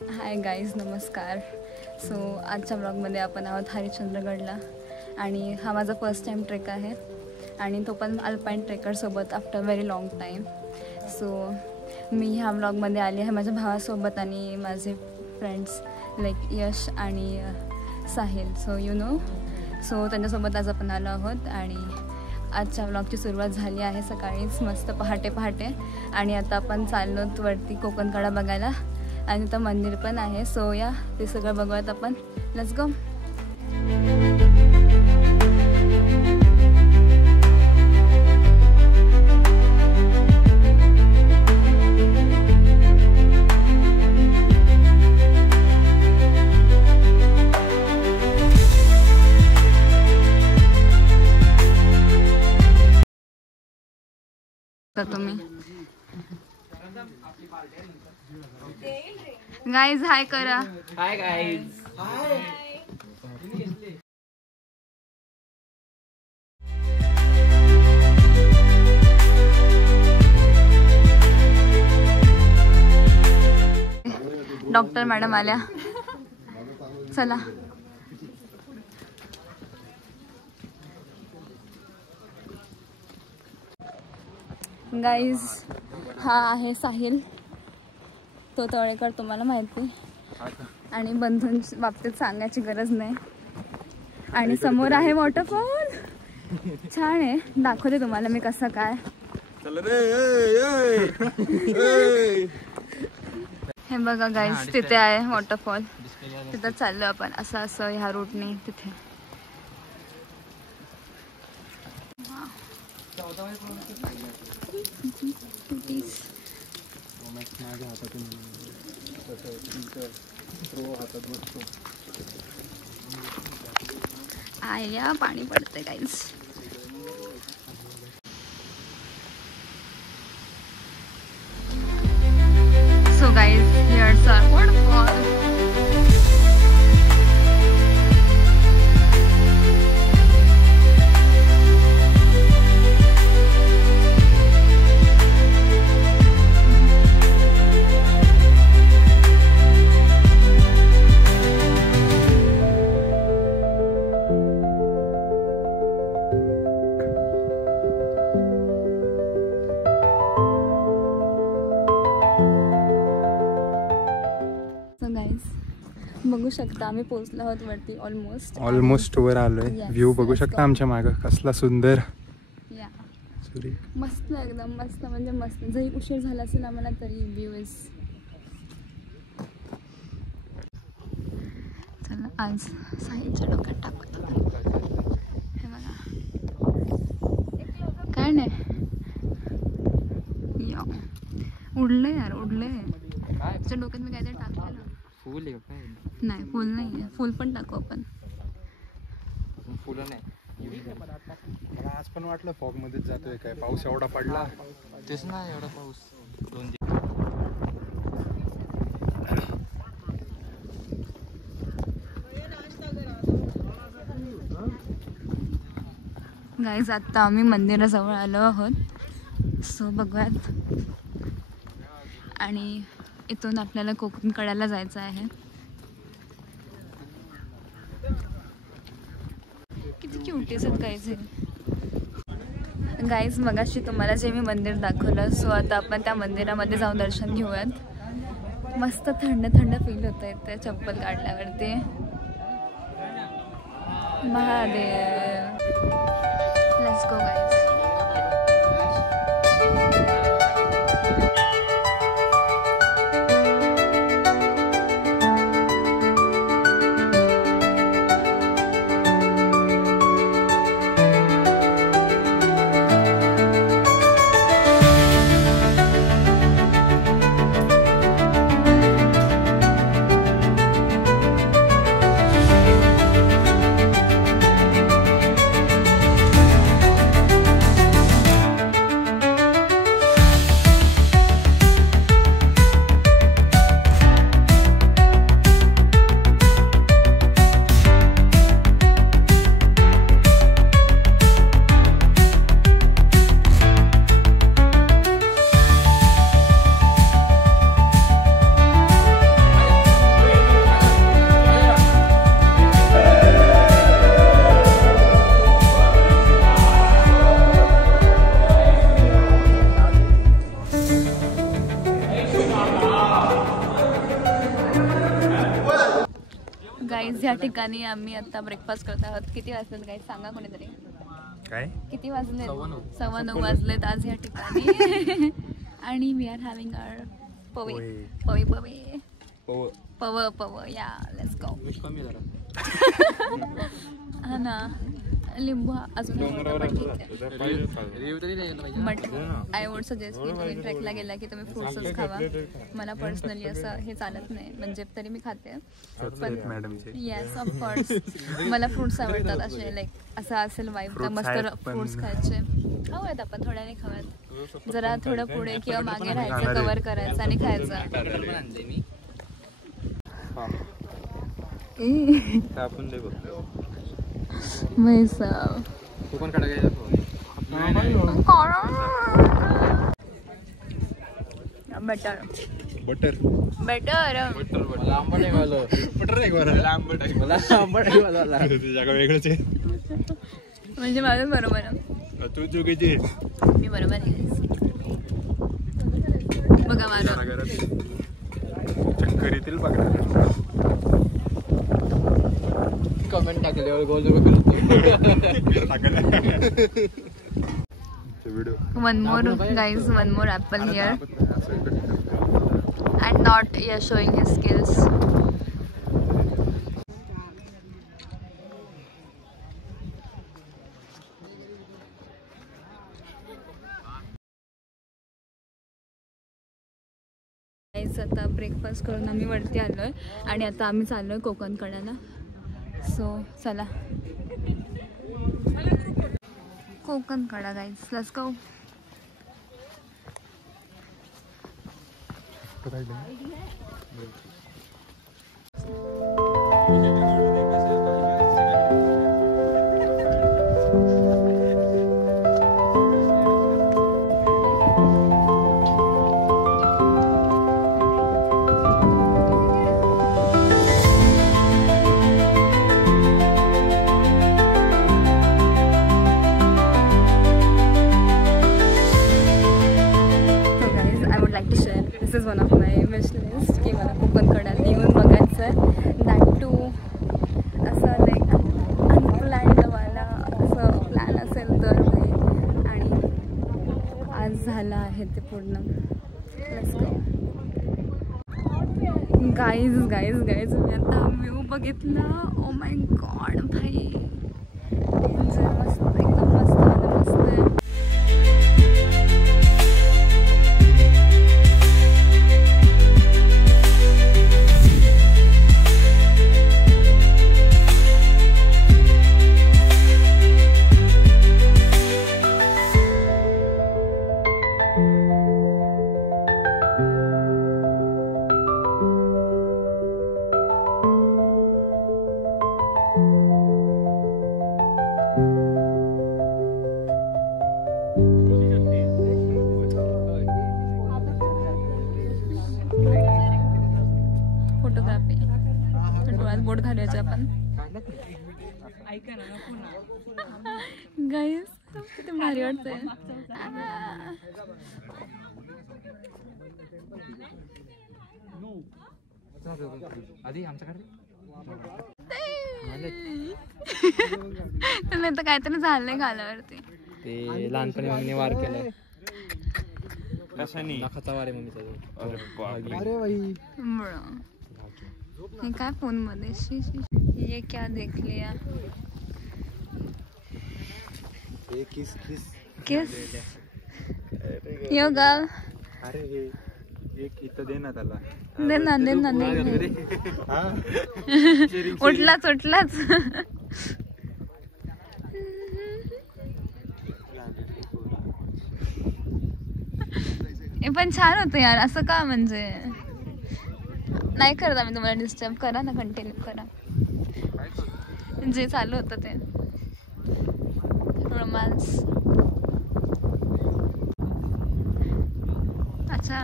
Hi guys, नमस्कार. So आजच्या ब्लॉगमध्ये आपण आहोत हरिश्चंद्रगडला आणि हा माझा फर्स्ट टाईम ट्रेक आहे आणि तो पण अल्पाईन ट्रेकरसोबत after very long time. So मी ह्या ब्लॉगमध्ये आली आहे माझ्या भावासोबत आणि माझे फ्रेंड्स लाईक यश आणि साहिल. सो त्यांच्यासोबत आज आपण आलो आहोत आणि आजच्या ब्लॉगची सुरुवात झाली आहे सकाळीच मस्त पहाटे आणि आता आपण चाललो वरती कोकणकडा बघायला आणि इथं मंदिर पण आहे. सो या ते सगळं बघूयात आपण. Let's go. तुम्ही गाईज हाय करा. Hi guys. डॉक्टर मॅडम आल्या. चला. गाईज हा आहे साहिल, तो तळेकर, तुम्हाला माहिती आणि बंधूंच्या बाबतीत सांगायची गरज नाही. आणि समोर आहे वॉटरफॉल, छान आहे, दाखवते तुम्हाला मी कसं काय. हे बघा गाईज, तिथे आहे वॉटरफॉल, तिथं चाललो आपण असं ह्या रूटने तिथे. आया पाणी पडते गाईज. सो गाईज, हियर्स आवर वॉटरफॉल. बघू शकता आम्ही पोहोचलो आहोत वरती. ऑलमोस्ट वर आलोय. व्ह्यू बघू शकता आमच्या मागं कसला सुंदर. मस्त, एकदम मस्त, म्हणजे मस्त. जरी उशीर झाला असेल आम्हाला तरी व्ह्यू इज. चला आज साहिलच्या डोक्यात टाकतो. हे बघा, काय नाही, या उडले यार, उडले. त्याच्या डोक्यात मी काहीतरी टाकलं ना. फुल आहे काय? नाही, फुल नाही आहे. फुल पण टाकू आपण. फुलं नाही. मला आज पण वाटलं फॉग मध्येच जातोय काय, पाऊस एवढा पडला. तेच ना, एवढा पाऊस. गाईज आता आम्ही मंदिराजवळ आलो आहोत. सो बघूयात. आणि इथून आपल्याला कोकणकड्याला जायचं आहे. किती क्यूटीज आहेत गाईज हे. गाईज मगाशी तुम्हाला जे मी मंदिर दाखवलं, सो आता आपण त्या मंदिरामध्ये जाऊन दर्शन घेऊयात. मस्त थंड फील होत आहे ते चप्पल काढल्यावरती. Mahadev. Let's go guys. Guys या ठिकाणी आम्ही आता ब्रेकफास्ट करत आहोत. किती वाजलेत गाईज सांगा कोणीतरी. काय किती वाजले? 9:15 वाजलेत आज या ठिकाणी. आणि वी आर हॅव्हिंग आवर पवे पव या लेट्स गो. हा ना लिंबू अजून बट आय वुड सजेस्ट की तुम्ही ट्रेकला गेला की तुम्ही फ्रुट्सच खावा. मला पर्सनली असं हे चालत नाही, म्हणजे तरी मी खाते पण येस ऑफकोर्स मला फ्रुट्स आवडतात असे लाईक असं असेल वाईफ तर मस्त फ्रुट्स खायचे. हवेत आपण थोड्याने खाव्यात, जरा थोडं पुढे किंवा मागे राहायचं, कव्हर करायचं आणि खायचं. बटर वेगळंच आहे म्हणजे माझं बरोबर आहे. तू चुकीची मी बरोबर आहे. बघा माझं चक्कर येतील बघा. कमेंट टाकल्यावर गोल one more guys, one more apple here and not showing his skills. guys आता ब्रेकफास्ट करून आम्ही वरती आलोय आणि आता आम्ही चाललोय कोकण कड्याला. सो चला Konkan Kada guys, let's go. This is one of my wish list की मला कोकण कड्याला येऊन बघायचं आहे. दॅट टू असं लाईक अनप्लॅन्डवाला असं प्लॅन असेल तर होईल आणि आज झालं आहे ते पूर्ण. Let's go. गाईज मी आता व्ह्यू बघितला. ओ माय गॉड भाई मस्त एकदम मस्त आहे. फोटोग्राफी डोळ्यात बोट घालायचं आपण. ऐका ना गाईस किती भारी वाटतंय. आधी आमच्याकडे नाही तर काहीतरी झालंय गालावरती. ते लहानपणी मम्मीने वार केलाय. नखाचा वार आहे मम्मीचा. अरे भाई ये काय फोन मध्ये ये क्या देख लिया. किस यो गर्ल. अरे एक इथं दे ना त्याला. दे ना उठलाच हे पण छान होतं यार. असं का म्हणजे नाही करत आम्ही तुम्हाला डिस्टर्ब. करा ना, कंटिन्यू करा जे चालू होतं ते रोमांस. अच्छा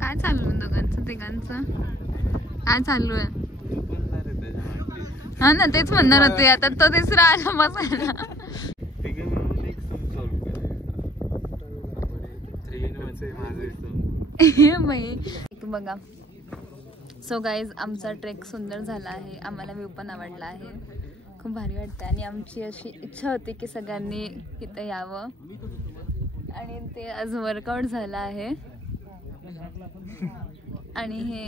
काय चालू आहे दोघांचं तिघांचं? काय चालू आहे? हा ना तेच म्हणणार होते. आता तो तिसरा आला बसायला. बाई बघा सो गाईज आमचा ट्रेक सुंदर झाला आहे, आम्हाला व्ह्यू पण आवडला आहे, खूप भारी वाटतं आणि आमची अशी इच्छा होती की सगळ्यांनी तिथे यावं आणि ते आज वर्कआउट झालं आहे. आणि हे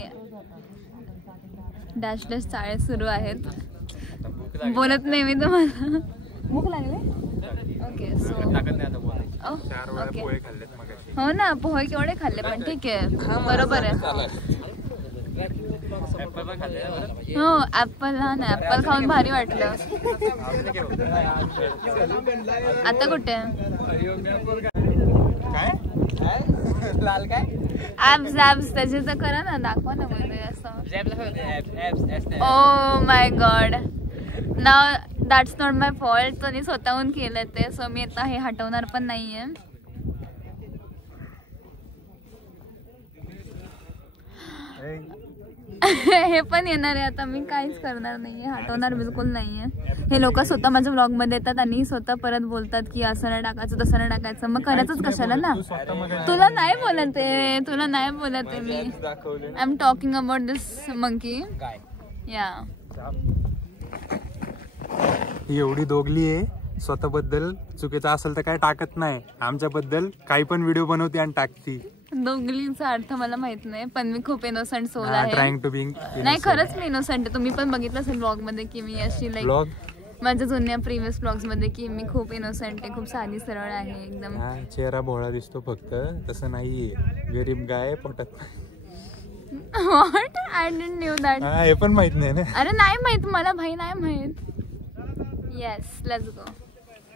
डॅश डॅश चाळे सुरू आहेत. बोलत नाही मी तुम्हाला. भूक लागले. ओके सो ओके हो ना, पोहे केवढे खाल्ले पण ठीक आहे, बरोबर आहे. हो ऍपल. हा ना, ऍपल खाऊन भारी वाटलं. आता कुठे लाल काय ऍप्स ऍप्स त्याचे तर करा ना, दाखवा ना मध्ये असं. Oh my God, now that's not my fault. त्यांनी स्वतःहून केलं ते, सो मी आता हे हटवणार पण नाहीये. हे पण येणार आहे आता, मी काहीच करणार नाहीये, हटवणार बिलकुल नाहीये. हे लोक स्वतः माझ्या ब्लॉग मध्ये येतात आणि स्वतः परत बोलतात की असं नाही टाकायचं, तसं नाही टाकायचं. मग करायचंच कशाला ना. तुला नाही बोलत आहे, तुला नाही बोलत आहे मी. I am talking about this monkey. या एवढी दोगली आहे, स्वतःबद्दल चुकीचं असेल तर काय टाकत नाही, आमच्याबद्दल काही पण व्हिडिओ बनवते आणि टाकती. दोघलीचा अर्थ मला माहित नाही, पण मी खूप इनोसंट सोल आहे. ट्राइंग टू बी नाही, खरंच मी इनोसंट आहे. तुम्ही पण बघितलं असेल ब्लॉग मध्ये की मी अशी लाईक माझ्या जुन्या प्रिव्हियस ब्लॉग्स मध्ये की मी खूप इनोसंट आहे, खूप साधी सरळ आहे एकदम. चेहरा भोळा दिसतो फक्त, तसं नाहीये. गरीब गाय पोटात. What? I didn't knew that. हे पण माहित नाही ना. अरे नाही माहित मला भाई, नाही माहित. Yes, let's go.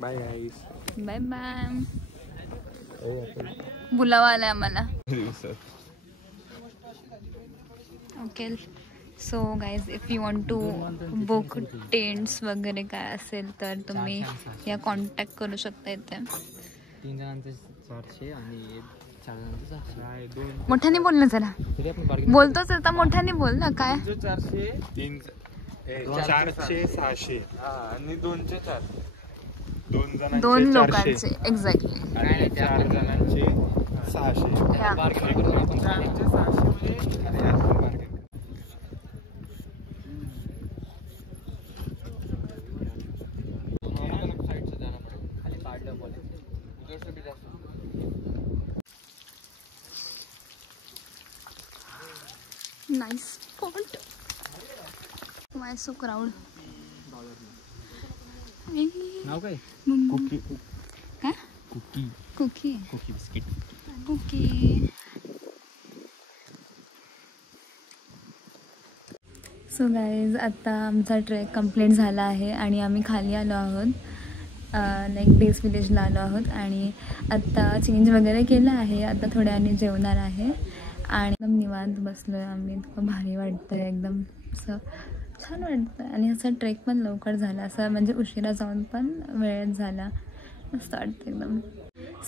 Bye guys. Bye bye. बुलावा आलाय आम्हाला. Okay so guys, if you want to book tents वगैरे काय असेल तर तुम्ही या कॉन्टॅक्ट करू शकता इथे. 3 जणांचे 400 आणि 4 जणांचे 600. मोठ्याने बोल ना जरा. बोलतोच आता, मोठ्याने बोल ना. काय 400 400 600 आणि 2चे 4. 2 लोकांचे एक्झॅक्टली. 4 जणांचे 600. Nice spot. Why so crowd. नाव काय? कुकी. काय? Cookie. Cookie. Cookie biscuit. Cookie. So guys, आता आमचा ट्रेक कंप्लीट झाला आहे आणि आम्ही खाली आलो आहोत, लाईक डेस विलेजला आलो आहोत. आणि आत्ता चेंज वगैरे केलं आहे, आता थोड्याने जेवणार आहे आणि एकदम निवांत बसलो आहे आम्ही. इतकं भारी वाटतं आहे, एकदम असं छान वाटतं. आणि असा ट्रेक पण लवकर झाला, असं म्हणजे उशिरा जाऊन पण वेळेत झाला, मस्त वाटतं एकदम.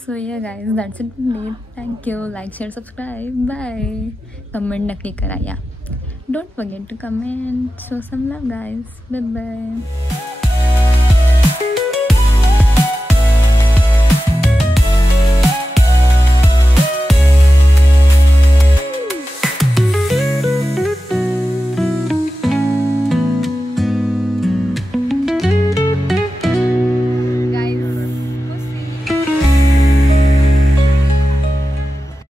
So yeah guys, that's it today. Thank you. Like, share, subscribe. Bye. Comment नक्की करा. Yeah don't forget to comment. So some love guys. Bye bye.